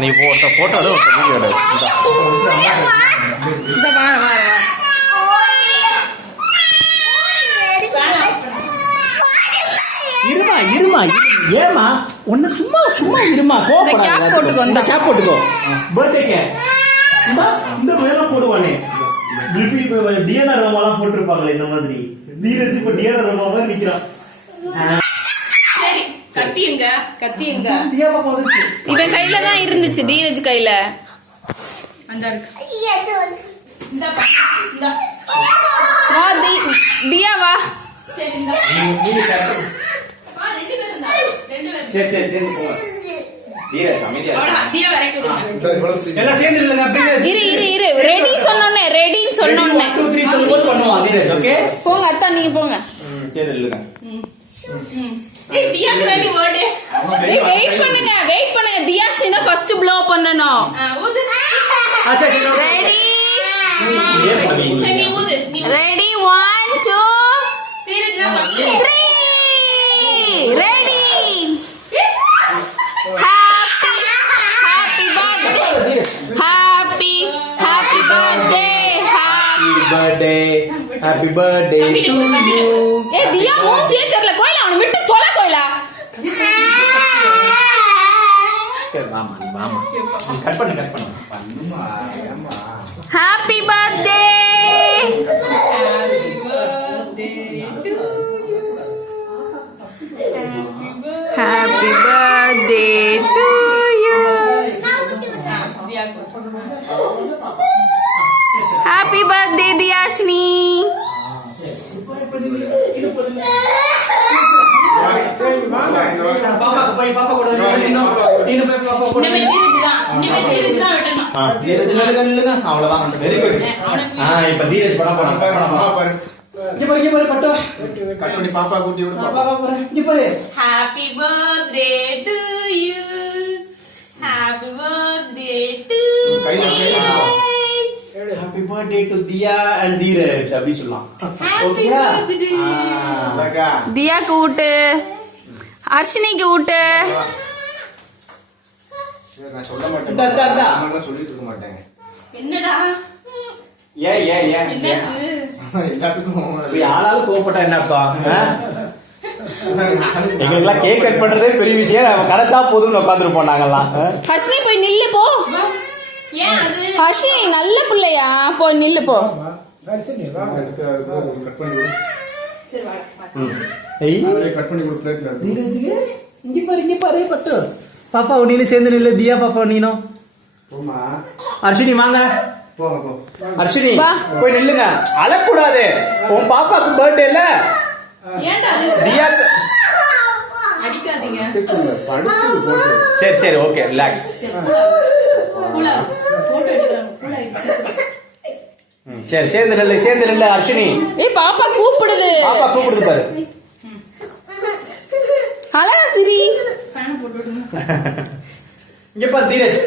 நீ photo video இருமா ஏமா ஒன்னு சும்மா இருமா போட்டுக்கோ பர்த்டேக்கு இந்த மேல போடுவானே டிஎன்ஆர் ரோமாலாம் போட்டிருப்பாங்களே இந்த மாதிரி தீரஜ் இப்ப டிஎன்ஆர் ரோமாவா நிக்கிறான். கத்தியங்க இவன் கையில தான் இருந்துச்சு, தீரஜ் கையில. வா தியா வா. இரு ரெடி சொன்னோன்னே போங்க அத்தா, நீங்க போங்க. வெயிட் பண்ணுங்க தியாஷ் தான் ஃபர்ஸ்ட் ப்ளோ பண்ணனும். Ready 1 2 3 ready. Happy birthday to you. ஏ தியா மூஞ்சே தெரியல, கோயிலா அவனை விட்டு தொலை கோயிலா. சரி மாமா நீ கட் பண்ணு பண்ணுமா ஏமா. Happy birthday Happy birthday to you. Happy birthday Diyashni. பாப்பா கூட அவ்வளவுதான். Very good. இப்ப தீரஜ் படம் பாரு. இங்க பாரு கட் பண்ணி பாப்பா கூட்டி விடு. பாப்பா இங்க பாரு. Happy birthday to you. Happy birthday to you. Happy birthday to Diya and Dheeraj அப்படி சொல்லலாம். ஓகேயா? தியா கூட்டு, அர்ஷினிக்கு கூட்டு. நான் சொல்ல மாட்டேன். நான் சொல்லிட்டு இருக்க மாட்டேன். என்னடா? ஏன் என்னாச்சு? எல்லாத்துக்கும் யாராலும் கோபப்பட்டா என்னப்பா? எங்களுக்கெல்லாம் கேக் கட் பண்றதே பெரிய விஷயம். நம்ம கிடைச்சா போதும்னு உட்காந்துருப்போம் நாங்கெல்லாம். ஹர்ஷினி போய் நில்லு போ. ஏன் அது? ஹர்ஷினி நல்ல பிள்ளையா, போய் நில்லு போ. இங்க பாரு பட்டு. பாப்பா நீனு சேர்ந்து நில்லு. தியா பாப்பா நீனும். அர்ஷினி வாங்க. அர்ஷினி போய் நில்லுங்க. அழக்கூடாது. உன் பாப்பாக்கு பர்த்டே இல்ல. தியா அடிக்காதீங்க. சரி ஓகே ரிலாக்ஸ். சரி சேர்ந்து நில்லு அர்ஷினி. பாப்பா கூப்பிடுது பாரு. அழகா சிரி. இங்க பாரு தீரஜ்.